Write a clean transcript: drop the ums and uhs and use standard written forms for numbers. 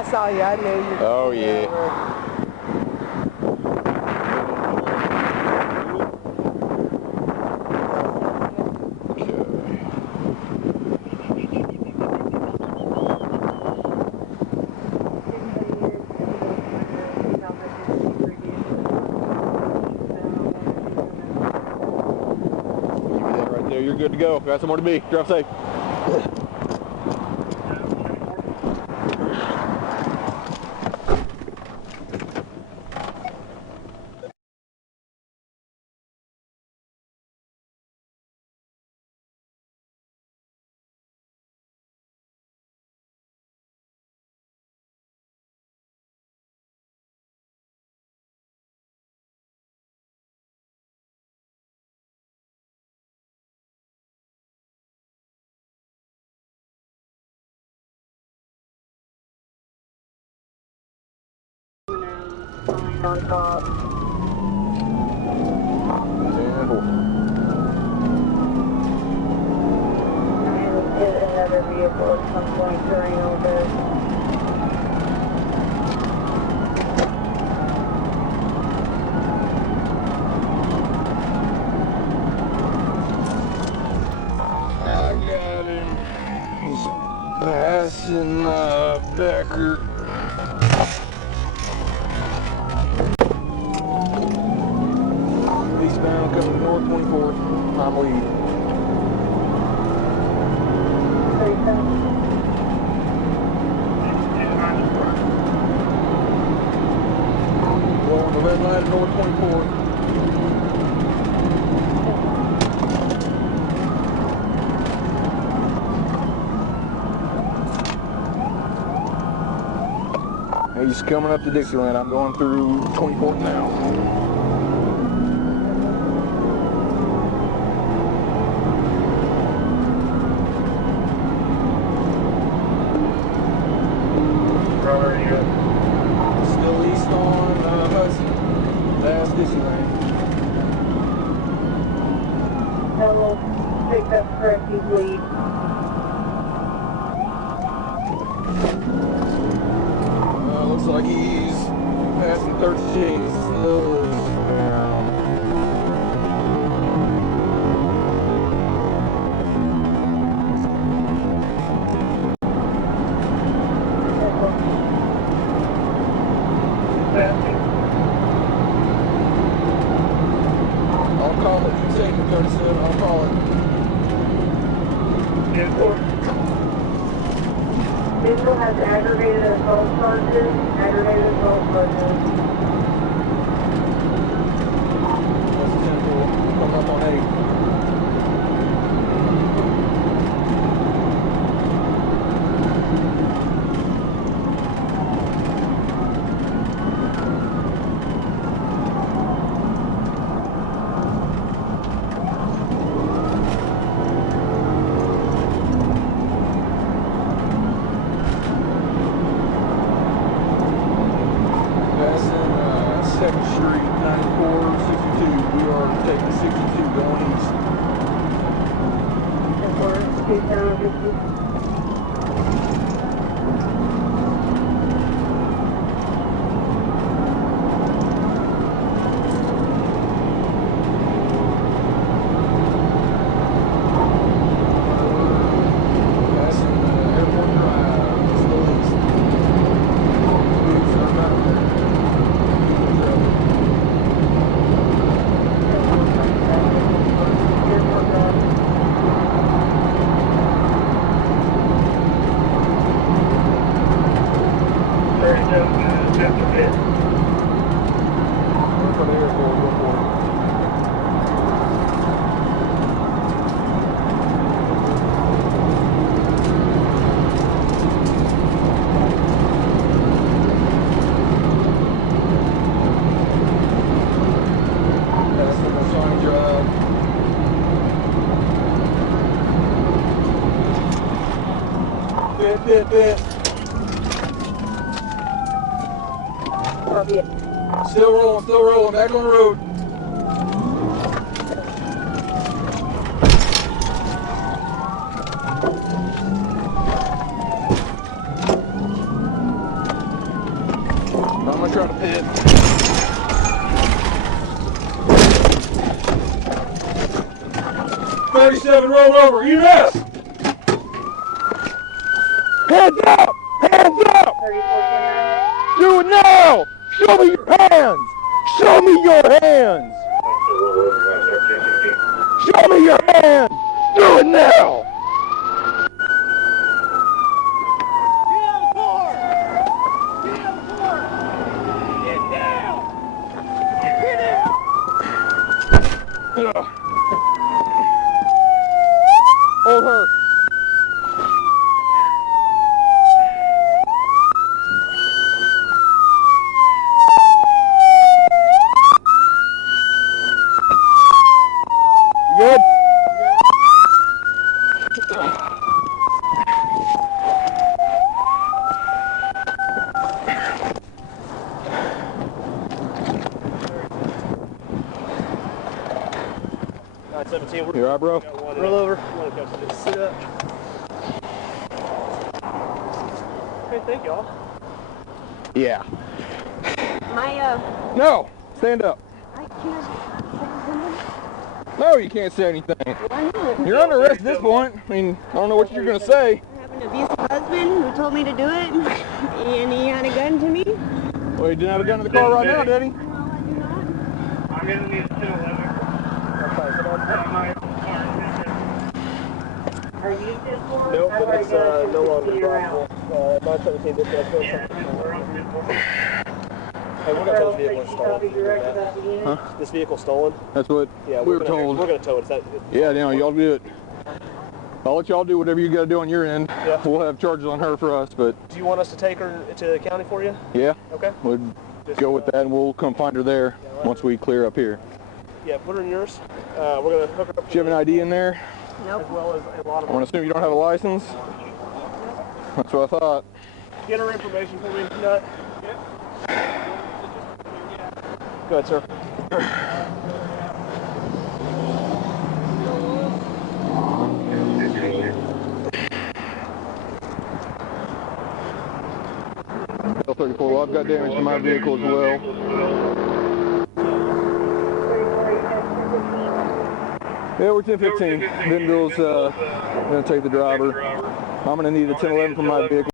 I saw you. I knew you. Oh, yeah. You're good to go. Got somewhere to be. Drive safe. On top. And hit another vehicle at some point during all this. I got him. He's passing Becker. Eastbound coming north 24th, I believe. Well, on the red line at north 24th. He's coming up to Dixieland. I'm going through 24th now. Still east on Hudson. That's Dixieland. Hello, pick up corrective lead. Looks like he's passing 13. I'll call it. You take it, 37. I'll call it. Vehicle has aggravated assault charges. Aggravated assault charges. That's the 10-4. Coming up on 8. Street, 94, 62. We are taking 62 going east. Bit. Still rolling, back on the road. 37 rolled over. EMS! Hands up! Hands up! 3429. Do it now! Show me your hands! Show me your hands! Show me your hands! Do it now! Get out of the car! Get out of the car! Get down! Get down! Ugh. Hold her. You good? You all right, bro? Roll over. Sit up. Okay, thank y'all. Yeah. My, No! Stand up. I can't say something. No, you can't say anything. I know. You're under arrest at this point. I mean, I don't know what you're gonna say. I have an abusive husband who told me to do it, and he had a gun to me. Well, he didn't have a gun in the car right now, did he? No, I do not. I'm going to need a 211. Are you just for? Nope, but it's no longer possible. 917 did that. Hey, we're going to tow this vehicle stolen. Huh? This vehicle's stolen? That's what Yeah, we were told. We're going to tow it. Yeah, no, y'all do it. I'll let y'all do whatever you got to do on your end. Yeah. We'll have charges on her for us, but Do you want us to take her to the county for you? yeah, Okay. we'll go with that and we'll come find her there once we clear up here. Yeah, put her in yours. We're going to hook her up. Do you have an ID in there? Nope. As well as a lot I of. want to assume you don't have a license. That's what I thought. Get her information for me, Nut. Go ahead, sir. L34, well, I've got damage to my vehicle as well. Yeah, we're 1015. Bentonville's gonna take the driver. I'm gonna need a 1011 from my vehicle.